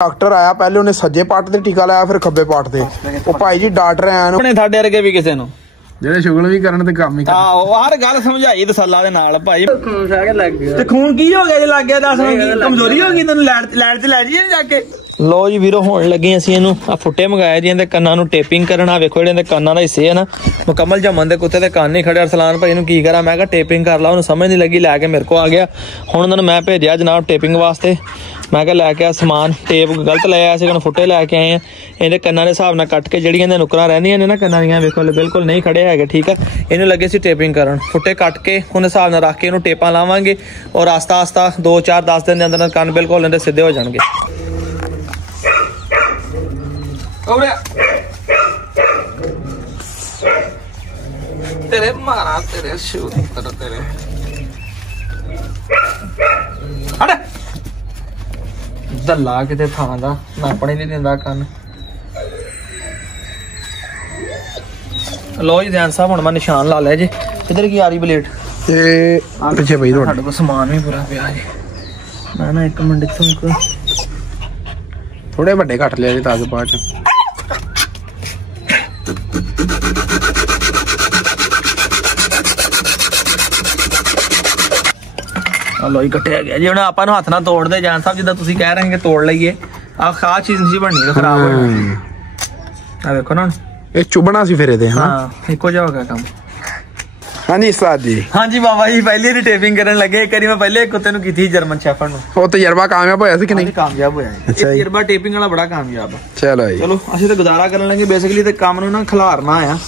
Doctor आया पहले उन्हें सज्जे पट ते टीका लाया फिर खब्बे पट ते ओ भाई जी डॉक्टर आए ने साडे वर्गे भी किसी नु ਜਿਹੜੇ ਸ਼ੁਗਲ ਵੀ ਕਰਨ ਤੇ ਕੰਮ ਹੀ ਕਰ ਉਹ ਹਰ ਗੱਲ ਸਮਝਾਈ ਤਸੱਲਾ ਦੇ ਨਾਲ ਭਾਈ ਖੂਨ ਸਾਗ ਲੱਗ ਗਿਆ ਤੇ ਖੂਨ ਕੀ ਹੋ ਗਿਆ ਜੇ ਲੱਗ ਗਿਆ ਦੱਸ ਕਮਜ਼ੋਰੀ ਹੋ ਗਈ ਤੈਨੂੰ ਲੈਟ ਤੇ ਲੈ ਜਾਈਏ ਜਾ ਕੇ ਲੋ ਜੀ ਵੀਰੋ ਹੋਣ ਲੱਗੇ ਅਸੀਂ ਇਹਨੂੰ ਆ ਫੁੱਟੇ ਮੰਗਾਏ ਜੀ ਇਹਦੇ ਕੰਨਾਂ ਨੂੰ ਟੇਪਿੰਗ ਕਰਨ ਆ ਵੇਖੋ ਜਿਹੜੇ ਕੰਨਾਂ ਦਾ ਹਿੱਸੇ ਆ ਨਾ ਮੁਕੰਮਲ ਜਮਨ ਦੇ ਕੁੱਤੇ ਦੇ ਕੰਨ ਨਹੀਂ ਖੜੇ ਅਰਸਲਾਨ ਭਾਈ ਨੂੰ ਕੀ ਕਰਾਂ ਮੈਂ ਕਿਹਾ ਟੇਪਿੰਗ ਕਰ ਲਾ ਉਹਨੂੰ ਸਮਝ ਨਹੀਂ ਲੱਗੀ ਲੈ ਕੇ ਮੇਰੇ ਕੋ ਆ ਗਿਆ ਹੁਣ ਉਹਨਾਂ ਨੂੰ ਮੈਂ ਭੇਜਿਆ ਜਨਾਬ ਟੇਪਿੰਗ ਵਾਸਤੇ मैं क्या लैके आ समान टेप गलत ले आया से फुटे लैके आए हैं इन्हें कन्ना के हिसाब नाल कट के जड़ियां नुकरां रहिंदियां ने ना कन्ना दियां वेखो बिल्कुल नहीं खड़े है ठीक है इन्हें लगे सी टेपिंग करन फुटे कट के उन्हें हिसाब नाल रख के इन्हूं टेपां लावांगे और आस्ता आस्ता 2-4-10 दिन के अंदर कन्न बिल्कुल इन्हें सीधे हो जाएंगे। तेरे मारा तेरे शूट तेरे अरे दला किते थां दा नापणे नहीं दिंदा कन्न लो जी ध्यान साहब हुण मैं निशान ला लिया जी इधर की आ रही ब्लेड ते पीछे भाई साडे कोल समान भी पूरा पिया जी मैं ना 1 मिनट इत्थों थोड़े वड्डे कट लिया जी ताकि बाद च लो ही कटिया गया जी हम आप हाथ ना तोड़ दे जान साहब जिदा तुसीं कह रहे हैं तोड़ लीए आ खास चीज नहीं बननी खराब हो देखो ना ये चुभना सी फिर हां एको जा हो गया काम। हाँ जी उस्ताद जी हाँ जी बाबा जी पहले ही टेपिंग करने लगे एक बारी मैं पहले कुत्ते नु की थी जर्मन शेफर्ड नु वो तजर्बा कामयाब होया सी कि नहीं कामयाब होया अच्छा तजर्बा टेपिंग वाला बड़ा कामयाब चलो जी चलो ਅਸੀਂ ਤਾਂ ਗੁਜ਼ਾਰਾ ਕਰਨ ਲੱਗੇ ਬੇਸਿਕਲੀ ਤੇ ਕੰਮ ਨੂੰ ਨਾ ਖਿਲਾਰਨਾ ਆ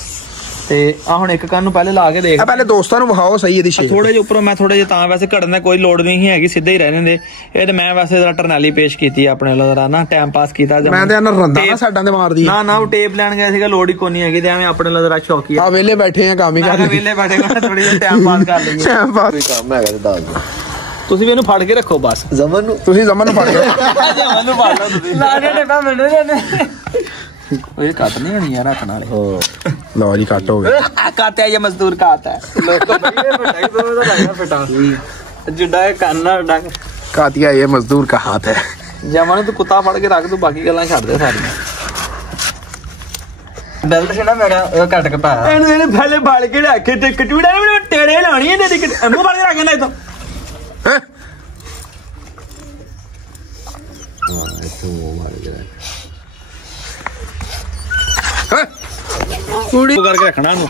ਤੇ ਆ ਹੁਣ ਇੱਕ ਕੰਨ ਨੂੰ ਪਹਿਲੇ ਲਾ ਕੇ ਦੇਖ ਪਹਿਲੇ ਦੋਸਤਾਂ ਨੂੰ ਵਿਖਾਓ ਸਹੀ ਇਹਦੀ ਸ਼ੇਪ ਥੋੜੇ ਜਿਹਾ ਉੱਪਰੋਂ ਮੈਂ ਥੋੜੇ ਜਿਹਾ ਤਾਂ ਵੈਸੇ ਘੜਨ ਦਾ ਕੋਈ ਲੋੜ ਨਹੀਂ ਹੈਗੀ ਸਿੱਧੇ ਹੀ ਰਹਿਣੇ ਦੇ ਇਹ ਤੇ ਮੈਂ ਵੈਸੇ ਜਰਾ ਟਰਨਾਲੀ ਪੇਸ਼ ਕੀਤੀ ਆਪਣੇ ਵੱਲੋਂ ਜਰਾ ਨਾ ਟਾਈਮ ਪਾਸ ਕੀਤਾ ਮੈਂ ਤੇ ਇਹਨਾਂ ਰੰਦਾ ਨਾ ਸਾਡਾਂ ਤੇ ਮਾਰਦੀ ਨਾ ਉਹ ਟੇਪ ਲੈਣ ਗਿਆ ਸੀਗਾ ਲੋੜ ਹੀ ਕੋਈ ਨਹੀਂ ਹੈਗੀ ਤੇ ਐਵੇਂ ਆਪਣੇ ਵੱਲੋਂ ਜਰਾ ਸ਼ੌਕੀ ਆ ਵਿਹਲੇ ਬੈਠੇ ਆ ਕੰਮ ਹੀ ਕਰ ਵਿਹਲੇ ਬੈਠੇ ਥੋੜੀ ਜਿਹੀ ਟਾਈਮ ਪਾਸ ਕਰ ਲਈਏ ਟਾਈਮ ਪਾਸ ਕੰਮ ਹੈਗਾ ਤੇ ਦੱਸ ਦਿਓ ਤੁਸੀਂ ਵੀ ਇਹਨੂੰ ਫੜ ਕੇ ਰੱਖੋ ਬਸ ਜ਼ਮਨ ਨੂੰ ਤੁਸੀਂ ਜ਼ਮਨ ਨੂੰ ਫੜ ਲਓ ਜ਼ਮਨ ਨੂੰ ਫੜ ਲਓ ਤੁਸੀਂ ਲਾ ਦੇ ਟੇਪਾ ਮੈਨੂੰ ਜਾਨੇ ये काट नहीं होनी यार रखना वाले लो जी काट हो गया काटा ये मजदूर का आता है लोग जुड़ा है काना डा काटिया ये मजदूर का हाथ है जमाने तो कुत्ता फड़ के रख दो बाकी गल्लां छड़ दे सारी बेल्ट से ना मेरा कट के पाया ਇਹਨੇ पहले बाल के रखे ते कटूड़ा ने टेड़े लानी है ते मुंह बाल के रखना तो हैं हां तो मार के ਕੁੜੀ ਕਰਕੇ ਰੱਖਣਾ ਨੂੰ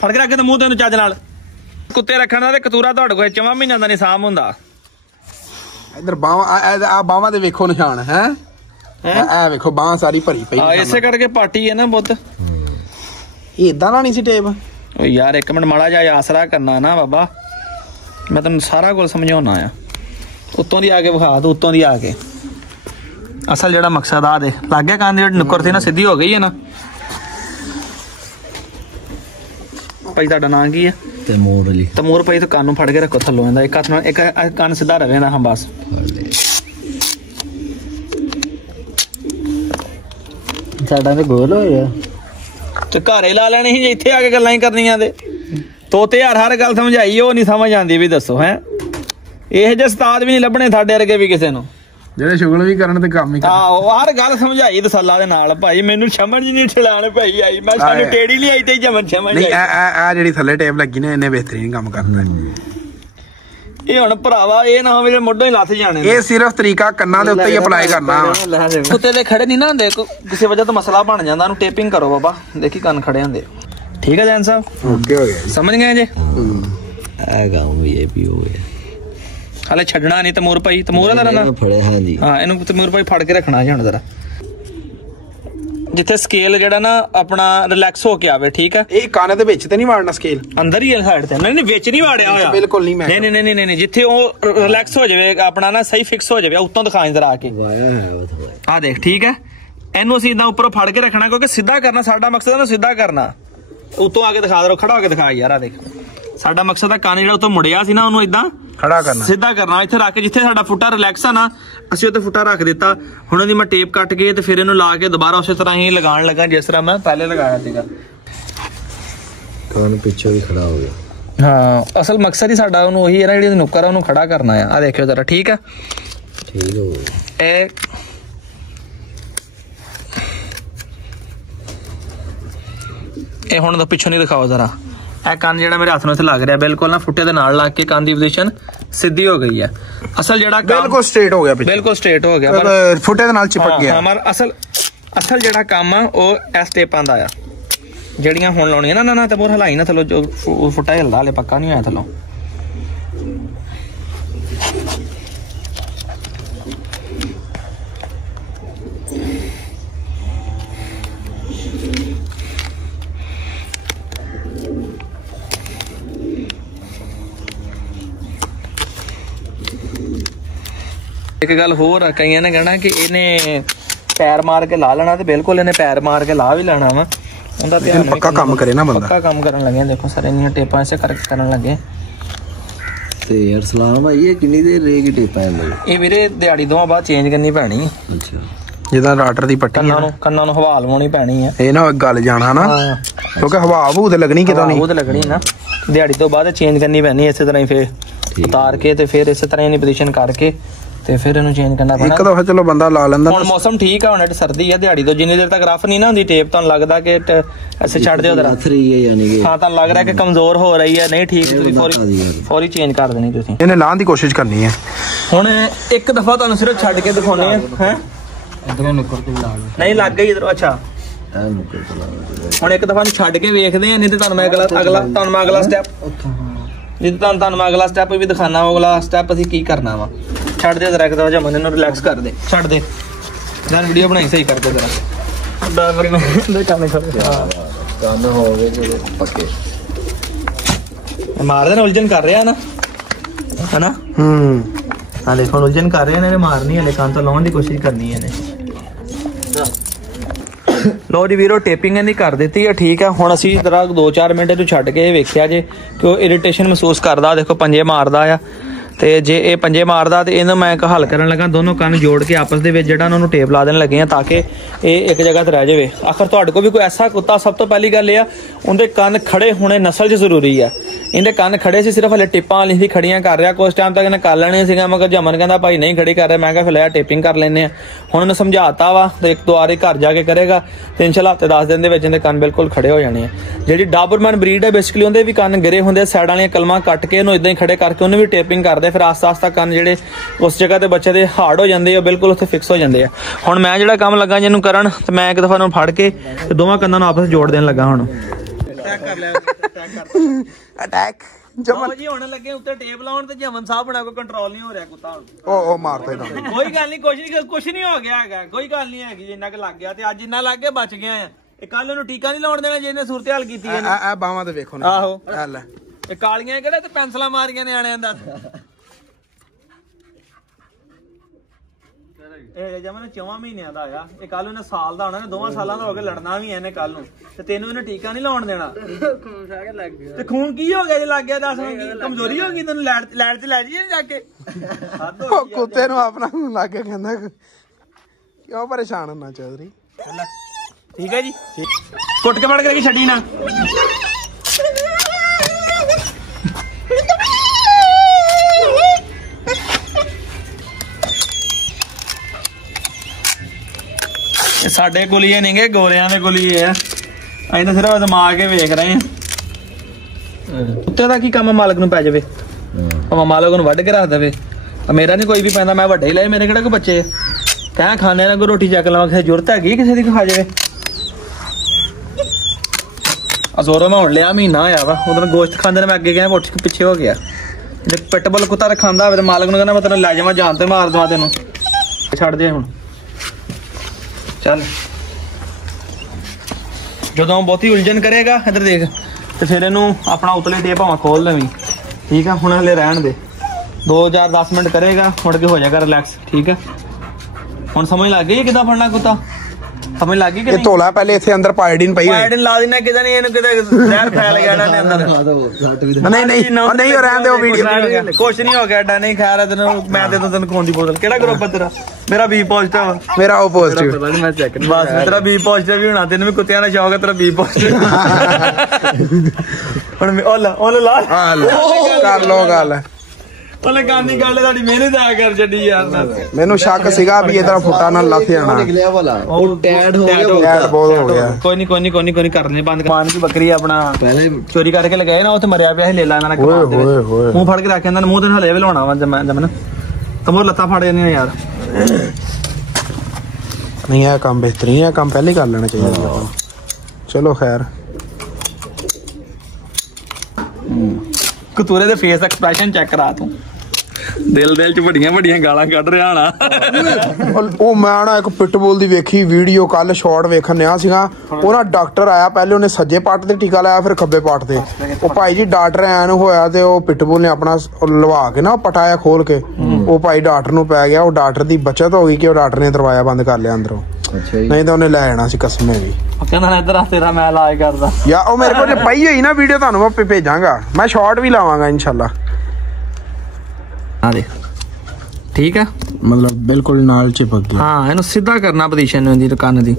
ਫੜ ਕੇ ਰੱਖ ਤੇ ਮੂੰਹ ਤੇ ਨੂੰ ਚੱਜ ਨਾਲ ਕੁੱਤੇ ਰੱਖਣ ਦਾ ਤੇ ਕਤੂਰਾ ਤੁਹਾਡੇ ਕੋਲ 4 ਮਹੀਨਿਆਂ ਦਾ ਨਿਸਾਮ ਹੁੰਦਾ ਇਧਰ ਬਾਹਾਂ ਆ ਬਾਹਾਂ ਦੇ ਵੇਖੋ ਨਿਸ਼ਾਨ ਹੈ ਇਹ ਵੇਖੋ ਬਾਹਾਂ ਸਾਰੀ ਭਰੀ ਪਈ ਆ ਇਸੇ ਕਰਕੇ ਪਾਟੀ ਹੈ ਨਾ ਬੁੱਤ ਇਹ ਇਦਾਂ ਲਾਣੀ ਸੀ ਟੇਪ ਓ ਯਾਰ 1 ਮਿੰਟ ਮਾੜਾ ਜਿਹਾ ਆਸਰਾ ਕਰਨਾ ਨਾ ਬਾਬਾ ਮੈਂ ਤੈਨੂੰ ਸਾਰਾ ਕੁਝ ਸਮਝਾਉਣਾ ਆ ਉੱਤੋਂ ਦੀ ਆ ਕੇ ਵਿਖਾ ਤੂੰ ਉੱਤੋਂ ਦੀ ਆ ਕੇ असल जड़ा मकसद आ दे लागे कान दी नुक्कर थी ना सीधी हो गई है ना भाई ਤੁਹਾਡਾ ਨਾਂ ਕੀ ਹੈ ਤੈਮੂਰ ਅਲੀ ਤੈਮੂਰ ਭਾਈ ਤਾਂ ਕੰਨ ਨੂੰ ਫੜ ਕੇ ਰੱਖੋ ਥੱਲੋਂ ਇਹਦਾ ਇੱਕ ਹੱਥ ਨਾਲ ਇੱਕ ਕੰਨ ਸਿੱਧਾ ਰਵੇ ਨਾ ਹਾਂ ਬਸ ਸਾਡਾ ਤੇ ਗੋਲ ਹੋਇਆ ਤੇ ਘਰੇ ਲਾ ਲੈਣੀ ਸੀ ਇੱਥੇ ਆ ਕੇ ਗੱਲਾਂ ਹੀ ਕਰਨੀਆਂ ਤੇ ਤੋਤੇ ਹਰ ਗੱਲ ਸਮਝਾਈ ਉਹ ਨਹੀਂ ਸਮਝ ਆਉਂਦੀ ਵੀ ਦੱਸੋ ਹੈ ਇਹ ਜੇ ਉਸਤਾਦ ਵੀ ਨਹੀਂ ਲੱਭਣੇ ਸਾਡੇ ਵਰਗੇ ਵੀ ਕਿਸੇ ਨੂੰ ਜਿਹੜੇ ਸ਼ੁਗਲ ਵੀ ਕਰਨ ਤੇ ਕੰਮ ਹੀ ਕਰ ਉਹ ਹਰ ਗੱਲ ਸਮਝਾਈ ਤਸੱਲਾ ਦੇ ਨਾਲ ਭਾਈ ਮੈਨੂੰ ਸਮਝ ਨਹੀਂ ਠਲਾਣ ਭਾਈ ਆਈ ਮੈਂ ਸਾਨੂੰ ਟੇੜੀ ਨਹੀਂ ਆਈ ਤੇ ਜਮਨ ਸਮਝ ਨਹੀਂ ਆ ਜਿਹੜੀ ਥੱਲੇ ਟੇਪ ਲੱਗੀ ਨੇ ਇਹਨੇ ਬਿਹਤਰੀਨ ਕੰਮ ਕਰਦਾ ਇਹ ਹੁਣ ਭਰਾਵਾ ਇਹ ਨਾ ਹੋਵੇ ਮੋਢੋਂ ਹੀ ਲੱਥ ਜਾਣੇ ਇਹ ਸਿਰਫ ਤਰੀਕਾ ਕੰਨਾਂ ਦੇ ਉੱਤੇ ਹੀ ਅਪਲਾਈ ਕਰਨਾ ਕੁੱਤੇ ਦੇ ਖੜੇ ਨਹੀਂ ਨਾ ਹੁੰਦੇ ਕਿਸੇ ਵਜ੍ਹਾ ਤੋਂ ਮਸਲਾ ਬਣ ਜਾਂਦਾ ਉਹਨੂੰ ਟੇਪਿੰਗ ਕਰੋ ਬਾਬਾ ਦੇਖੀ ਕੰਨ ਖੜੇ ਹੁੰਦੇ ਠੀਕ ਹੈ ਜੈਨ ਸਾਹਿਬ ਓਕੇ ਹੋ ਗਿਆ ਸਮਝ ਗਏ ਜੇ ਆ ਗਾਉਂ ਵੀ ਇਹ ਵੀ ਹੋਇਆ ਹਾਲੇ ਛੱਡਣਾ ਨਹੀਂ ਤੈਮੂਰ ਭਾਈ ਤੈਮੂਰ ਦਾ ਨਾ ਫੜਿਆ ਹਾਂ ਜੀ ਹਾਂ ਇਹਨੂੰ ਤੈਮੂਰ ਭਾਈ ਫੜ ਕੇ ਰੱਖਣਾ ਜੀ ਹੁਣ ਜ਼ਰਾ ਜਿੱਥੇ ਸਕੇਲ ਜਿਹੜਾ ਨਾ ਆਪਣਾ ਰਿਲੈਕਸ ਹੋ ਕੇ ਆਵੇ ਠੀਕ ਹੈ ਇਹ ਕੰਨ ਦੇ ਵਿੱਚ ਤੇ ਨਹੀਂ ਵਾੜਨਾ ਸਕੇਲ ਅੰਦਰ ਹੀ ਹੈ ਸਾਈਡ ਤੇ ਨਹੀਂ ਵਿੱਚ ਨਹੀਂ ਵਾੜਿਆ ਹੋਇਆ ਬਿਲਕੁਲ ਨਹੀਂ ਮੈਂ ਨਹੀਂ ਜਿੱਥੇ ਉਹ ਰਿਲੈਕਸ ਹੋ ਜਾਵੇ ਆਪਣਾ ਨਾ ਸਹੀ ਫਿਕਸ ਹੋ ਜਾਵੇ ਉੱਤੋਂ ਦਿਖਾਈ ਜ਼ਰਾ ਆ ਕੇ ਆ ਦੇਖ ਠੀਕ ਹੈ ਇਹਨੂੰ ਅਸੀਂ ਇਦਾਂ ਉੱਪਰੋਂ ਫੜ ਕੇ ਰੱਖਣਾ ਕਿਉਂਕਿ ਸਿੱਧਾ ਕਰਨਾ ਸਾਡਾ ਮਕਸਦ ਹੈ ਨਾ ਸਿੱਧਾ ਕਰਨਾ ਉੱਤੋਂ ਆ ਕੇ ਦਿਖਾ ਦੇ ਖੜਾ ਹੋ ਕੇ ਦਿਖਾ ਯਾਰ ਆ ਦੇਖ ਸਾਡਾ ਮਕਸਦ ਹੈ ਕੰਨ ਜਿਹੜਾ ਉੱਤੋਂ ਮੁੜਿਆ ਸੀ ਨਾ ਉਹਨੂੰ ਇਦਾਂ ਖੜਾ ਕਰਨਾ ਸਿੱਧਾ ਕਰਨਾ ਇੱਥੇ ਰੱਖ ਕੇ ਜਿੱਥੇ ਸਾਡਾ ਫੁੱਟਾ ਰਿਲੈਕਸ ਆ ਨਾ ਅਸੀਂ ਉੱਤੇ ਫੁੱਟਾ ਰੱਖ ਦਿੱਤਾ ਹੁਣ ਉਹਦੀ ਮੈਂ ਟੇਪ ਕੱਟ ਕੇ ਤੇ ਫਿਰ ਇਹਨੂੰ ਲਾ ਕੇ ਦੁਬਾਰਾ ਉਸੇ ਤਰ੍ਹਾਂ ਹੀ ਲਗਾਉਣ ਲੱਗਾ ਜਿਸ ਤਰ੍ਹਾਂ ਮੈਂ ਪਹਿਲੇ ਲਗਾਇਆ ਸੀਗਾ ਕੰਨ ਪਿੱਛੇ ਵੀ ਖੜਾ ਹੋ ਗਿਆ हाँ असल मकसद ही साडा ਉਹਨੂੰ ਉਹੀ ਹੈ ਨਾ ਜਿਹੜੀ ਨੁੱਕਰ ਆ ਉਹਨੂੰ ਖੜਾ ਕਰਨਾ ਆ ਦੇਖਿਓ ਜ਼ਰਾ ਠੀਕ ਹੈ ठीक हो ਇਹ ਹੁਣ ਤਾਂ ਪਿੱਛੋਂ ਨਹੀਂ ਦਿਖਾਓ ਜ਼ਰਾ ਇਹ ਕੰਨ ਜਿਹੜਾ ਮੇਰੇ ਹੱਥ ਨੂੰ ਇੱਥੇ ਲੱਗ ਰਿਹਾ ਬਿਲਕੁਲ ਨਾ ਫੁੱਟੇ ਦੇ ਨਾਲ ਲੱਗ ਕੇ ਕੰਨ ਦੀ ਪੋਜੀਸ਼ਨ ਸਿੱਧੀ ਹੋ ਗਈ ਹੈ ਅਸਲ ਜਿਹੜਾ ਬਿਲਕੁਲ ਸਟ੍ਰੇਟ ਹੋ ਗਿਆ ਪਿੱਛੇ ਬਿਲਕੁਲ ਸਟ੍ਰੇਟ ਹੋ ਗਿਆ ਪਰ ਫੁੱਟੇ ਦੇ ਨਾਲ ਚਿਪਕ ਗਿਆ ਹਮਾਰ ਅਸਲ ਜਿਹੜਾ ਕੰਮ ਆ ਉਹ ਇਸ ਟੇਪਾਂ ਦਾ ਆ ਜਿਹੜੀਆਂ ਹੁਣ ਲਾਉਣੀਆਂ ਨਾ ਤੇ ਬਹੁਤ ਹਲਾਈ ਨਾ ਥੱਲੋਂ ਜੋ ਫੁੱਟਾ ਹਿਲਦਾ ਹਲੇ ਪੱਕਾ ਨਹੀਂ ਹੋਇਆ ਥੱਲੋਂ एक गल होर कई ने कहना कि इन्हें पैर मार के ला लेना तो बिल्कुल इन्हें पैर मार के ला भी लेना वा उनका ध्यान पक्का काम करे ना बंदा पक्का काम करन लगे देखो सारे इन्हीं टेपां ऐसे करन लगे ते यार सलाम भाई ये कितनी देर रहेगी टेपां ये वीरे दिहाड़ी दो बाद चेंज करनी पैनी अच्छा जिदा राटर दी पट्टी ਕੰਨਾਂ ਨੂੰ ਹਵਾ ਲਵਾਉਣੀ ਪੈਣੀ ਹੈ ਇਹ ਨਾ ਗੱਲ ਜਾਣਾ ਨਾ ਕਿਉਂਕਿ ਹਵਾ ਭੂਤ ਲੱਗਣੀ ਕਿਤੋਂ ਨਹੀਂ ਉਹ ਤੇ ਲੱਗਣੀ ਨਾ ਦਿਹਾੜੀ ਤੋਂ ਬਾਅਦ ਚੇਂਜ ਕਰਨੀ ਪੈਣੀ ਇਸੇ ਤਰ੍ਹਾਂ ਹੀ ਫੇਰ ਉਤਾਰ ਕੇ ਤੇ ਫਿਰ ਇਸੇ ਤਰ੍ਹਾਂ ਹੀ ਪੋਜੀਸ਼ਨ ਕਰਕੇ ਤੇ ਫਿਰ ਇਹਨੂੰ ਚੇਂਜ ਕਰਨਾ ਪੈਣਾ ਇੱਕ ਦਫਾ ਚਲੋ ਬੰਦਾ ਲਾ ਲੈਂਦਾ ਹੁਣ ਮੌਸਮ ਠੀਕ ਆ ਹੁਣ ਇਹ ਸਰਦੀ ਆ ਦਿਹਾੜੀ ਤੋਂ ਜਿੰਨੀ ਦੇਰ ਤੱਕ ਰਫ ਨਹੀਂ ਨਾ ਹੁੰਦੀ ਟੇਪ ਤੁਹਾਨੂੰ ਲੱਗਦਾ ਕਿ ਐਸੇ ਛੱਡ ਦਿਓ ਜਰਾ ਹਾਂ ਤਾਂ ਲੱਗ ਰਿਹਾ ਕਿ ਕਮਜ਼ੋਰ ਹੋ ਰਹੀ ਹੈ ਨਹੀਂ ਠੀਕ ਤੁਸੀਂ ਫੌਰੀ ਚੇਂਜ ਕਰ ਦੇਣੀ ਤੁਸੀਂ ਇਹਨੇ ਲਾਉਣ ਦੀ ਕੋਸ਼ਿਸ਼ ਕਰਨੀ ਹੈ ਹੁਣ ਇੱਕ ਦਫਾ ਤੁਹਾਨੂੰ ਸਿਰਫ ਛੱਡ ਕੇ ਦਿਖਾਉਣੇ ਆ ਹੈ ਇਧਰੋਂ ਨਿਕਲ ਕੇ ਲਾ ਨਹੀਂ ਲੱਗ ਗਈ ਇਧਰੋਂ ਅੱਛਾ ਹੁਣ ਇੱਕ ਦਫਾ ਛੱਡ ਕੇ ਵੇਖਦੇ ਆ ਨਹੀਂ ਤੇ ਤੁਹਾਨੂੰ ਮੈਂ ਅਗਲਾ ਸਟੈਪ ਜਿੱਦ ਤੁਹਾਨੂੰ ਮੈਂ ਅਗਲਾ ਸਟੈਪ ਵੀ ਦਿਖਾਣਾ ਅਗਲਾ ਸਟੈਪ ਅਸੀਂ ਕੀ ਕਰਨਾ ਵਾ ਛੱਡ ਦੇ ਜਰਾ ਇੱਕ ਦਫਾ ਜਮਨ ਨੂੰ ਰਿਲੈਕਸ ਕਰ ਦੇ ਛੱਡ ਦੇ ਜਾਂ ਵੀਡੀਓ ਬਣਾਈ ਸਹੀ ਕਰ ਦੇ ਜਰਾ ਡਰਾਈਵਰ ਨੇ ਕੰਨ ਹੋ ਗਏ ਜਿਹੜੇ ਪੱਕੇ ਮਾਰਦੇ ਨੇ ਉਲਝਣ ਕਰ ਰਿਹਾ ਨਾ ਹਨਾ ਹਾਂ ਦੇਖੋ ਉਲਝਣ ਕਰ ਰਹੇ ਨੇ ਮਾਰਨੀ ਹਲੇ ਕੰਨ ਤੋਂ ਲਾਉਣ ਦੀ ਕੋਸ਼ਿਸ਼ ਕਰਨੀ ਇਹਨੇ ਲੋ ਜੀ ਵੀਰੋ ਟੇਪਿੰਗ ਨਹੀਂ ਕਰ ਦਿੱਤੀ ਹੈ ਠੀਕ ਹੈ ਹੁਣ ਅਸੀਂ ਜਰਾ 2-4 ਮਿੰਟ ਇਹਨੂੰ ਛੱਡ ਕੇ ਵੇਖਿਆ ਜੇ ਕਿ ਉਹ ਇਰੀਟੇਸ਼ਨ ਮਹਿਸੂਸ ਕਰਦਾ ਦੇਖੋ ਪੰਜੇ ਮਾਰਦਾ ਆ ਤੇ ਜੇ ਇਹ ਪੰਜੇ ਮਾਰਦਾ ਤੇ ਇਹਨੂੰ ਮੈਂ ਇੱਕ ਹੱਲ ਕਰਨ ਲੱਗਾ ਦੋਨੋਂ ਕੰਨ ਜੋੜ ਕੇ ਆਪਸ ਦੇ ਵਿੱਚ ਜਿਹੜਾ ਉਹਨਾਂ ਨੂੰ ਟੇਪ ਲਾ ਦੇਣ ਲੱਗੇ ਆ ਤਾਂ ਕਿ ਇਹ ਇੱਕ ਜਗ੍ਹਾ ਤੇ ਰਹਿ ਜਾਵੇ ਆਖਰ ਤੁਹਾਡੇ ਕੋਲ ਵੀ ਕੋਈ ਐਸਾ ਕੁੱਤਾ ਸਭ ਤੋਂ ਪਹਿਲੀ ਗੱਲ ਇਹ ਆ ਉਹਦੇ ਕੰਨ ਖੜੇ ਹੋਣੇ ਨਸਲ 'ਚ ਜ਼ਰੂਰੀ ਆ ਇਹਦੇ ਕੰਨ ਖੜੇ ਸੀ ਸਿਰਫ ਹਲੇ ਟਿੱਪਾਂ ਵਾਲੀ ਸੀ ਖੜੀਆਂ ਕਰ ਰਿਹਾ ਕੁਝ ਟਾਈਮ ਤੱਕ ਇਹਨੇ ਕਰ ਲੈਣੇ ਸੀਗਾ ਮਗਰ ਜਮਨ ਕਹਿੰਦਾ ਭਾਈ ਨਹੀਂ ਖੜੀ ਕਰ ਰਿਹਾ ਮੈਂ ਕਿਹਾ ਫਿਰ ਲੈ ਟੇਪਿੰਗ ਕਰ ਲੈਨੇ ਆ ਹੁਣ ਉਹਨੂੰ ਸਮਝਾਤਾ ਵਾ ਤੇ ਇੱਕ ਦੋ ਵਾਰੀ ਘਰ ਜਾ ਕੇ ਕਰੇਗਾ ਤੇ ਇਨਸ਼ਾਅੱਲਾ ਹਫ਼ਤੇ 10 ਦਿਨ ਦੇ ਵਿੱਚ ਇਹਦੇ ਕੰਨ ਬਿਲਕੁਲ ਖੜੇ ਹੋ ਜਾਣੇ ਆ ਜਿਹੜੀ ਡਾਬਰਮੈਨ ਬਰੀਡ ਹੈ ਬੇਸਿਕਲੀ ਉਹਦੇ ਵੀ ਕੰਨ ਗਿਰੇ ਹੁੰਦੇ ਸਾਈਡਾਂ ਵਾਲੀਆਂ ਕਲਮਾਂ ਕੱਟ ਕੇ ਉਹਨੂੰ ਇਦਾਂ ਹੀ ਖੜੇ ਕਰਕੇ ਉਹਨੂੰ ਵੀ ਟੇਪਿੰਗ ਕਰਦੇ ਫਿਰ ਆਸਤਾ ਕੰਨ ਜਿਹੜੇ ਉਸ ਜਗ੍ਹਾ ਤੇ ਬੱਚੇ ਦੇ ਹਾਰਡ ਹੋ ਜਾਂਦੇ ਆ ਬਿਲਕੁਲ ਉੱਥੇ ਫਿਕਸ ਹੋ ਜਾਂਦੇ ਆ ਹੁਣ ਮੈਂ ਜਿਹੜਾ ਕੰਮ ਲੱਗਾ ਜਿਹਨੂੰ ਕਰਨ ਤੇ ਮੈਂ ਇੱਕ ਦਫਾ ਉਹਨੂੰ ਫੜ ਕੇ ਤੇ ਦੋਵਾਂ ਕੰਨਾਂ ਨੂੰ ਆਪਸ ਵਿੱਚ ਜੋੜ ਦੇਣ ਲੱਗਾ ਹੁਣ ਅਟੈਕ ਕਰ ਲਿਆ ਅਟੈਕ ਜਮਨ ਜੀ ਹੁਣ ਲੱਗੇ ਉੱਤੇ ਟੇਪ ਲਾਉਣ ਤੇ ਜਮਨ ਸਾਹਿਬ ਬਣਾ ਕੋਈ ਕੰਟਰੋਲ ਨਹੀਂ ਹੋ ਰਿਹਾ ਕੁੱਤਾ ਹੁਣ ਉਹ ਮਾਰਦਾ ਇਹਨਾਂ ਕੋਈ ਗੱਲ ਨਹੀਂ ਕੁਛ ਨਹੀਂ ਹੋ ਗਿਆ ਹੈਗਾ ਕੋਈ ਗੱਲ ਨਹੀਂ ਹੈਗੀ ਜਿੰਨਾ ਕਿ ਲੱਗ ਗਿਆ ਤੇ ਅੱਜ ਇੰਨਾ ਲੱਗ ਗਿਆ ਬਚ ਗਿਆ ਆ ਇਹ ਕੱਲ ਉਹਨੂੰ ਟੀਕਾ ਨਹੀਂ ਲਾਉਣ ਦੇਣਾ ਜਿਹਨੇ ਸੂਰਤ ਹਾਲ ਕੀਤੀ ਹੈ ਆ ਬਾਹਾਂ ਤੇ ਵੇਖੋ ਨਾ ਆਹੋ ਲੈ ਇਹ ਕਾਲੀਆਂ ਕਿਹੜੇ ਤੇ ਪੈਨਸਲਾਂ ਮਾਰੀਆਂ ਨੇ ਆਣਿਆਂ ਦਾ ਇਹ ਜਮਨ 4 ਮਹੀਨਿਆਂ ਦਾ ਆ ਇਹ ਕੱਲ ਉਹਨੇ ਸਾਲ ਦਾ ਹੋਣਾ ਨੇ 2 ਸਾਲਾਂ ਦਾ ਹੋ ਕੇ ਲੜਨਾ ਵੀ ਇਹਨੇ ਕੱਲ ਨੂੰ ਤੇ ਤੈਨੂੰ ਇਹਨੇ ਟੀਕਾ ਨਹੀਂ ਲਾਉਣ ਦੇਣਾ ਖੂਨ ਆ ਕੇ ਲੱਗ ਗਿਆ ਤੇ ਖੂਨ ਕੀ ਹੋ ਗਿਆ ਜੇ ਲੱਗ ਗਿਆ ਦੱਸ ਕਮਜ਼ੋਰੀ ਹੋ ਗਈ ਤੈਨੂੰ ਲੈਟ ਤੇ ਲੈ ਜਾਈਏ ਜਾ ਕੇ ਉਹ ਕੁੱਤੇ ਨੂੰ ਆਪਣਾ ਲੱਗ ਕੇ ਕਹਿੰਦਾ ਕਿਉਂ ਪਰੇਸ਼ਾਨ ਹੋਣਾ ਚੌਧਰੀ ਠੀਕ ਹੈ ਜੀ ਕੁੱਟ ਕੇ ਫੜ ਕੇ ਛੱਡੀ ਨਾ ਸਾਡੇ ਕੋਲ ਹੀ ਨਹੀਂਗੇ ਗੋਰਿਆਂ ਦੇ ਕੋਲ ਹੀ ਆ ਅਸੀਂ ਤਾਂ ਸਿਰਫ ਦਿਮਾਗ ਕੇ ਵੇਖ ਰਹੇ ਆ ਕੁੱਤੇ ਦਾ ਕੀ ਕੰਮ ਮਾਲਕ ਨੂੰ ਪੈ ਜਾਵੇ ਭਾਵੇਂ ਮਾਲਕ ਨੂੰ ਵੱਢ ਕੇ ਰੱਖ ਦੇਵੇ ਮੇਰਾ ਨਹੀਂ ਕੋਈ ਵੀ ਪੈਂਦਾ ਮੈਂ ਵੱਡੇ ਹੀ ਲਏ ਮੇਰੇ ਕਿਹੜਾ ਕੋਈ ਬੱਚੇ ਕਹਿ ਖਾਣੇ ਨਾਲ ਕੋਈ ਰੋਟੀ ਚੱਕ ਲਵਾਂ ਕਿਸੇ ਜ਼ਰੂਰਤ ਹੈਗੀ ਕਿਸੇ ਦੀ ਖਾ ਜਾਵੇ ਅਜ਼ੋਰੋ ਮੈਂ ਹੁਣ ਲਿਆ ਮਹੀਨਾ ਹੋਇਆ ਵਾ ਉਦੋਂ ਗੋਸ਼ਤ ਖਾਂਦੇ ਨੇ ਮੈਂ ਅੱਗੇ ਗਿਆ ਪੁੱਛ ਕੇ ਪਿੱਛੇ ਹੋ ਗਿਆ ਜੇ ਪਿਟਬਲ ਕੁੱਤਾ ਖਾਂਦਾ ਹੋਵੇ ਤੇ ਮਾਲਕ ਨੂੰ ਕਹਿੰਦਾ ਮੈਂ ਤੈਨੂੰ ਲੈ ਜਾਵਾਂ ਜਾਨ ਤੇ ਮਾਰ ਦਵਾਂ ਤੈਨੂੰ ਛੱਡ ਦੇ ਹੁਣ ਚੱਲ ਜਦੋਂ ਬਹੁਤੀ ਉਲਝਣ ਕਰੇਗਾ ਇੱਧਰ ਦੇਖ ਤੇ ਫਿਰ ਇਹਨੂੰ ਆਪਣਾ ਉਤਲੇ ਟੇਪ ਭਾਵੇਂ ਖੋਲ ਲਵੀਂ ਠੀਕ ਆ ਹੁਣ ਹਲੇ ਰਹਿਣ ਦੇ 2-10 ਮਿੰਟ ਕਰੇਗਾ ਮੁੜ ਕੇ ਹੋ ਜਾਏਗਾ ਰਿਲੈਕਸ ਠੀਕ ਆ ਹੁਣ ਸਮਝ ਲੱਗ ਗਈ ਕਿੱਦਾਂ ਫੜਨਾ ਕੁੱਤਾ ਸਮਝ ਲੱਗ ਗਈ ਕਿ ਇਹ ਧੋਲਾ ਪਹਿਲੇ ਇੱਥੇ ਅੰਦਰ ਪਾਇਡਿਨ ਪਈ ਹੋਈ ਪਾਇਡਿਨ ਲਾ ਦੇਣਾ ਕਿਤੇ ਨਹੀਂ ਇਹਨੂੰ ਕਿਤੇ ਜ਼ਹਿਰ ਫੈਲ ਗਿਆ ਇਹਨਾਂ ਦੇ ਅੰਦਰ ਨਹੀਂ ਉਹ ਰਹਿਣ ਦੇ ਉਹ ਵੀਡੀਓ ਕੁਛ ਨਹੀਂ ਹੋ ਗਿਆ ਐਡਾ ਨਹੀਂ ਖਾ ਰਿਹਾ ਤੈਨੂੰ ਮੈਂ ਦੇ ਦੂੰ ਤੈਨੂੰ ਖੂਨ ਦੀ ਬੋਤਲ ਕਿਹੜਾ ਗਰੁੱਪ ਹੈ ਤੇਰਾ ਮੇਰਾ ਬੀ ਪੋਜ਼ਿਟਿਵ ਮੇਰਾ ਉਹ ਪੋਜ਼ਿਟਿਵ ਮੈਂ ਚੈੱਕ ਬਸ ਤੇਰਾ ਬੀ ਪੋਜ਼ਿਟਿਵ ਵੀ ਹੋਣਾ ਤੈਨੂੰ ਵੀ ਕੁੱਤਿਆਂ ਦਾ ਸ਼ੌਕ ਹੈ ਤੇਰਾ ਬੀ ਪੋਜ਼ਿਟਿਵ ਹੁਣ ਉਹ ਲਾ ਕਰ ਲੋ ਗੱਲ ਉਹਨੇ ਕਾਨੀ ਗੱਲ ਤੁਹਾਡੀ ਮਿਹਨਤ ਆ ਕਰ ਛੱਡੀ ਯਾਰ। ਮੈਨੂੰ ਸ਼ੱਕ ਸੀਗਾ ਵੀ ਇਹਦਾ ਫੁੱਟਾ ਨਾਲ ਲੱਥ ਜਾਣਾ। ਨਿਕਲਿਆ ਵਾਲਾ ਉਹ ਟੈਡ ਹੋ ਗਿਆ, ਟੈਡ ਬਹੁਤ ਹੋ ਗਿਆ। ਕੋਈ ਨਹੀਂ ਕਰਨੇ ਬੰਦ। ਮਾਨ ਕੀ ਬੱਕਰੀ ਆਪਣਾ ਪਹਿਲੇ ਚੋਰੀ ਕਰਕੇ ਲਗਾਏ ਨਾ, ਉੱਥੇ ਮਰਿਆ ਪਿਆ ਸੀ ਲੇਲਾ ਇਹਨਾਂ ਨੇ ਕਮਾਲ ਦੇ ਵਿੱਚ। ਮੂੰਹ ਫੜ ਕੇ ਰੱਖ ਇਹਨਾਂ ਨੇ, ਮੂੰਹ ਤੇ ਹਲੇ ਵੀ ਲਾਉਣਾ ਵਾ ਜਮਨ ਕਮੋਰ ਲੱਤਾਂ ਫੜ ਜਾਂਦੀਆਂ ਯਾਰ। ਨਹੀਂ ਇਹ ਕੰਮ ਬਿਹਤਰੀਨ ਹੈ, ਕੰਮ ਪਹਿਲੇ ਕਰ ਲੈਣਾ ਚਾਹੀਦਾ ਸੀ ਆਪਾਂ। ਚਲੋ ਖੈਰ। ਕਤੂਰੇ ਦੇ ਫੇਸ ਐਕਸਪ੍ਰੈਸ਼ਨ ਚੈੱਕ ਕਰਾ ਤੂੰ, ਦਿਲ ਚ ਵੱਡੀਆਂ ਗਾਲਾਂ ਕੱਢ ਰਿਹਾ ਨਾ। ਉਹ ਮੈਂ ਨਾ ਇੱਕ ਪਿਟਬੁਲ ਦੀ ਵੇਖੀ ਵੀਡੀਓ ਕੱਲ, ਸ਼ਾਰਟ ਵੇਖਣ ਨਿਆ ਸੀਗਾ। ਉਹਦਾ ਡਾਕਟਰ ਆਇਆ, ਪਹਿਲੇ ਉਹਨੇ ਸੱਜੇ ਪੱਟ ਤੇ ਟੀਕਾ ਲਾਇਆ, ਫਿਰ ਖੱਬੇ ਪੱਟ ਤੇ। ਉਹ ਭਾਈ ਜੀ ਡਾਕਟਰ ਐਨ ਹੋਇਆ ਤੇ ਉਹ ਪਿਟਬੁਲ ਨੇ ਆਪਣਾ ਲਵਾ ਕੇ ਨਾ ਪਟਾਇਆ ਖੋਲ ਕੇ, ਉਹ ਭਾਈ ਡਾਕਟਰ ਨੂੰ ਪੈ ਗਿਆ। ਉਹ ਡਾਕਟਰ ਦੀ ਬੱਚਤ ਹੋ ਗਈ ਕਿ ਉਹ ਡਾਕਟਰ ਨੇ ਦਰਵਾਜ਼ਾ ਬੰਦ ਕਰ ਲਿਆ ਅੰਦਰੋਂ, ਨਹੀਂ ਤਾਂ ਉਹਨੇ ਲੈ ਜਾਣਾ ਸੀ ਕਸਮੇ ਵੀ। ਕਹਿੰਦਾ ਇੱਧਰ ਆ ਤੇਰਾ ਮੈਂ ਇਲਾਜ ਕਰਦਾ ਯਾ। ਉਹ ਮੇਰੇ ਕੋਲ ਜੇ ਪਈ ਹੋਈ ਨਾ ਵੀਡੀਓ ਤੁਹਾਨੂੰ ਮੈਂ ਭੇਜਾਂਗਾ, ਮੈਂ ਸ਼ਾਰਟ ਵੀ ਲਾਵਾਂਗਾ ਇਨਸ਼ਾਅੱਲਾ। ਆ ਦੇਖ ਠੀਕ ਹੈ, ਮਤਲਬ ਬਿਲਕੁਲ ਨਾਲ ਚਿਪਕ ਗਿਆ। ਹਾਂ ਇਹਨੂੰ ਸਿੱਧਾ ਕਰਨਾ ਪੋਜੀਸ਼ਨ ਨੂੰ ਇਹਦੀ ਕੰਨ ਦੀ।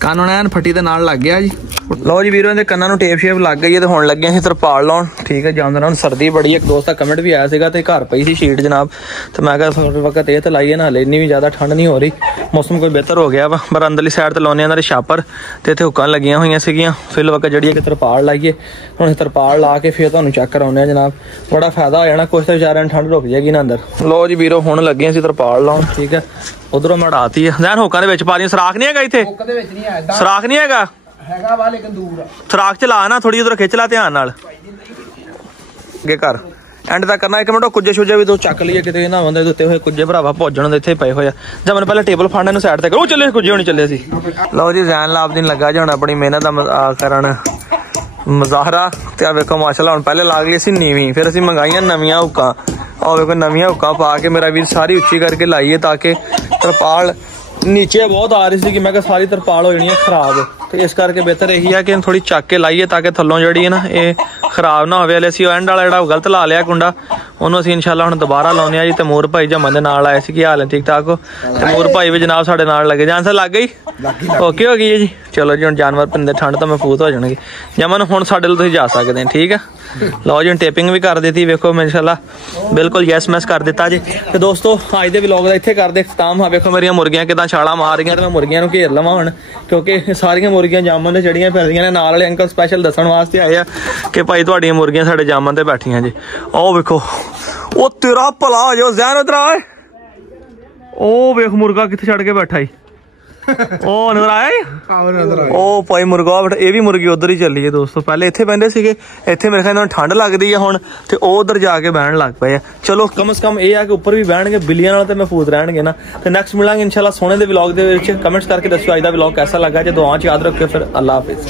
ਕੰਨ ਹੁਣ ਐਨ ਫੱਟੀ ਦੇ ਨਾਲ ਲੱਗ ਗਿਆ ਜੀ। ਲਓ ਜੀ ਵੀਰੋ, ਇਹਦੇ ਕੰਨਾਂ ਨੂੰ ਟੇਪ ਸ਼ੇਪ ਲੱਗ ਗਈ ਹੈ ਤੇ ਹੁਣ ਲੱਗੇ ਅਸੀਂ ਤਰਪਾਲ ਲਾਉਣ। ਠੀਕ ਹੈ, ਜਾਂਦੇ ਹੁਣ ਸਰਦੀ ਬੜੀ। ਇੱਕ ਦੋਸਤ ਦਾ ਕਮੈਂਟ ਵੀ ਆਇਆ ਸੀਗਾ ਤੇ ਘਰ ਪਈ ਸੀ ਸ਼ੀਟ ਜਨਾਬ, ਤੇ ਮੈਂ ਕਿਹਾ ਥੋੜੇ ਵਕਤ ਇਹ ਤੇ ਲਾਈਏ ਨਾ, ਹਲੇ ਇੰਨੀ ਵੀ ਜ਼ਿਆਦਾ ਠੰਡ ਨਹੀਂ ਹੋ ਰਹੀ, ਮੌਸਮ ਕੋਈ ਬਿਹਤਰ ਹੋ ਗਿਆ ਵਾ। ਪਰ ਅੰਦਰਲੀ ਸਾਈਡ ਤੇ ਲਾਉਂਦੇ ਇਹਨਾਂ ਦੇ ਛਾਪਰ ਤੇ ਇੱਥੇ ਹੁੱਕਾਂ ਲੱਗੀਆਂ ਹੋਈਆਂ ਸੀਗੀਆਂ। ਫਿਰ ਵਕਤ ਜਿਹੜੀ ਹੈ ਤਰਪਾਲ ਲਾਈਏ। ਹੁਣ ਤਰਪਾਲ ਲਾ ਕੇ ਫਿਰ ਤੁਹਾਨੂੰ ਚੈੱਕ ਕਰਾਉਂਦੇ ਆ ਜਨਾਬ, ਬੜਾ ਫਾਇਦਾ ਹੋ ਜਾਣਾ। ਕੁਛ ਤਾਂ ਵਿਚਾਰਿਆਂ ਨੂੰ ਠੰਡ ਰੁਕ ਜਾਏਗੀ ਨਾ ਅੰਦਰ। ਲਓ ਜੀ ਵੀਰੋ, ਹੁਣ ਲੱਗੇ ਅਸੀਂ ਤਰਪਾਲ ਲਾਉਣ। ਠੀਕ ਹੈ, ਉਧਰੋਂ ਮੈਂ ਉਡਾਤੀ ਹੈ ਜ਼ੈਨ। ਹੁੱਕਾਂ ਦੇ ਵਿੱਚ ਪਾ ਦੀ, ਸਰਾਖ ਨਹੀਂ ਹੈਗਾ ਇੱਥੇ, ਸਰਾਖ ਨਹੀਂ ਹੈਗਾ ਵਾ ਲੇਕਿਨ ਦੂਰ। ਸਰਾਖ ਚਲਾ ਨਾ ਥੋੜੀ, ਉਧਰ ਖਿੱਚ ਲਾ ਧਿਆਨ ਨਾਲ ਅੱਗੇ ਕਰ। ਐਂਡ ਤੱਕ ਕਰਨਾ। ਇੱਕ ਮਿੰਟ ਉਹ ਕੁੱਜੇ ਸ਼ੁੱਜੇ ਵੀ ਦੋ ਚੱਕ ਲਈਏ ਕਿਤੇ ਨਾ ਹੁੰਦੇ ਉੱਤੇ ਹੋਏ ਕੁੱਜੇ ਭਰਾਵਾ ਭੋਜਣ ਦੇ ਇੱਥੇ ਪਏ ਹੋਏ ਆ। ਜਾਂ ਮੈਨੂੰ ਪਹਿਲਾਂ ਟੇਬਲ ਫੜਨ ਨੂੰ ਸਾਈਡ ਤੇ ਕਰੋ, ਚੱਲੇ ਕੁੱਜੇ ਹੋਣੀ ਚੱਲੇ ਸੀ। ਲਓ ਜੀ ਜ਼ੈਨ ਲਾਭ ਦਿਨ ਲੱਗਾ ਜੀ ਹੁਣ ਆਪਣੀ ਮਿਹਨਤ ਦਾ ਕਰਨ ਮੁਜ਼ਾਹਰਾ। ਤੇ ਆ ਵੇਖੋ ਮਾਸ਼ਾਅੱਲਾ, ਹੁਣ ਪਹਿਲੇ ਲਾ ਗਈ ਸੀ ਨੀਵੀਂ, ਫਿਰ ਅਸੀਂ ਮੰਗਾਈਆਂ ਨਵੀਆਂ ਹੁੱਕਾਂ। ਆਹ ਵੇਖੋ ਨਵੀਆਂ ਹੁੱਕਾਂ ਪਾ ਕੇ ਮੇਰਾ ਵੀਰ ਸਾਰੀ ਉੱਚੀ ਕਰਕੇ ਲਾਈਏ ਤਾਂ ਕਿ ਤਰਪਾਲ ਨੀਚੇ ਬਹੁਤ ਆ ਰਹੀ ਸੀ ਕਿ ਮੈਂ ਕਿਹਾ ਸਾਰੀ ਤਰਪਾਲ ਹੋ ਜਾਣੀ ਹੈ ਖਰਾਬ। ਤੇ ਇਸ ਕਰਕੇ ਬਿਹਤਰ ਇਹੀ ਹੈ ਕਿ ਥੋੜੀ ਚੱਕ ਕੇ ਲਾਈਏ ਤਾਂ ਕਿ ਥੱਲੋਂ ਜਿਹੜੀ ਹੈ ਨਾ ਇਹ ਖਰਾਬ ਨਾ ਹੋਵੇ। ਹਲੇ ਅਸੀਂ ਐਂਡ ਵਾਲਾ ਜਿਹੜਾ ਗਲਤ ਲਾ ਲਿਆ ਕੁੰਡਾ, ਉਹਨੂੰ ਅਸੀਂ ਇਨਸ਼ਾਅੱਲਾ ਹੁਣ ਦੁਬਾਰਾ ਲਾਉਂਦੇ ਆ ਜੀ। ਤੇ ਮੂਰ ਭਾਈ ਜਮਨ ਦੇ ਨਾਲ ਆਏ ਸੀ, ਕੀ ਹਾਲ ਹੈ, ਠੀਕ ਠਾਕ ਹੋ? ਤੇ ਮੂਰ ਭਾਈ ਵੀ ਜਨਾਬ ਸਾਡੇ ਨਾਲ ਲੱਗੇ। ਜਾਨ ਸਰ ਲੱਗ ਗਈ, ਓਕੇ ਹੋ ਗਈ ਹੈ ਜੀ। ਚਲੋ ਜੀ ਹੁਣ ਜਾਨਵਰ ਪਿੰਦੇ ਠੰਡ ਤੋਂ ਮਹਿਫੂਜ਼ ਹੋ ਜਾਣਗੇ। ਜਮਨ ਹੁਣ ਸਾਡੇ ਲਈ ਤੁਸੀਂ ਜਾ ਸਕਦੇ ਹੋ, ਠੀਕ ਹੈ। ਲਓ ਜੀ ਹੁਣ ਟੇਪਿੰਗ ਵੀ ਕਰ ਦਿੱਤੀ, ਵੇਖੋ ਇਨਸ਼ਾਅੱਲਾ ਬਿਲਕੁਲ ਯੈਸ ਮੈਸ ਕਰ ਦਿੱਤਾ ਜੀ। ਤੇ ਦੋਸਤੋ ਅੱਜ ਦੇ ਵਲੌਗ ਦਾ ਇੱਥੇ ਕਰਦੇ ਇਖਤਤਾਮ। ਵੇਖੋ ਮੇਰੀਆਂ ਮੁਰਗੀਆਂ ਕਿਦਾਂ ਛਾਲਾਂ ਮਾਰ ਰਹੀਆਂ ਤੇ ਮੈਂ ਮੁਰਗੀਆਂ ਨੂੰ ਘੇਰ ਲਵਾਂ ਹੁਣ, ਕਿਉਂਕਿ ਸਾਰੀਆਂ ਮੁਰਗੀਆਂ ਜਾਮਨ ਤੇ ਚੜੀਆਂ ਫਿਰਦੀਆਂ ਨੇ। ਨਾਲ ਵਾਲੇ ਅੰਕਲ ਸਪੈਸ਼ਲ ਦੱਸਣ ਵਾਸਤੇ ਆਏ ਆ ਕਿ ਭਾਈ ਤੁਹਾਡੀਆਂ ਮੁਰਗੀਆਂ ਸਾਡੇ ਜਾਮਨ ਤੇ ਬੈਠੀਆਂ ਜੀ। ਉਹ ਵੇਖੋ, ਉਹ ਤੇਰਾ ਭਲਾ ਹੋ ਜਾਓ ਜ਼ੈਨ, ਉਧਰ ਆਏ। ਉਹ ਵੇਖ ਮੁਰਗਾ ਕਿੱਥੇ ਛੱਡ ਕੇ ਬੈਠਾ ਈ, ਉਹ ਨਜ਼ਰ ਆਇਆ। ਉਹ ਭਾਈ ਮੁਰਗਾ ਬੈਠਾ। ਇਹ ਵੀ ਮੁਰਗੀ ਉਧਰ ਹੀ ਚੱਲੀ ਹੈ ਦੋਸਤੋ। ਪਹਿਲੇ ਇੱਥੇ ਬਹਿੰਦੇ ਸੀਗੇ, ਇੱਥੇ ਮੇਰੇ ਖਿਆਲ ਨਾਲ ਠੰਡ ਲੱਗਦੀ ਹੈ ਹੁਣ, ਤੇ ਉਹ ਉਧਰ ਜਾ ਕੇ ਬਹਿਣ ਲੱਗ ਪਏ ਆ। ਚਲੋ ਕਮ ਸੇ ਕਮ ਇਹ ਆ ਕਿ ਉੱਪਰ ਵੀ ਬਹਿਣਗੇ, ਬਿੱਲੀਆਂ ਨਾਲ ਤੇ ਮਹਿਫੂਜ਼ ਰਹਿਣਗੇ ਨਾ। ਤੇ ਨੈਕਸਟ ਮਿਲਾਂਗੇ ਇਨਸ਼ਾਅੱਲਾ ਸੋਹਣੇ ਦੇ ਵਲੌਗ ਦੇ ਵਿੱਚ। ਕਮੈਂਟਸ ਕਰਕੇ ਦੱਸਿਓ ਅੱਜ ਦਾ ਵਲੌਗ ਕੈਸਾ ਲੱਗਾ। ਜੇ ਦੁਆਵਾਂ ਚ ਯਾਦ ਰੱਖਿਓ। ਫਿਰ ਅੱਲਾ ਹਾਫਿਜ਼।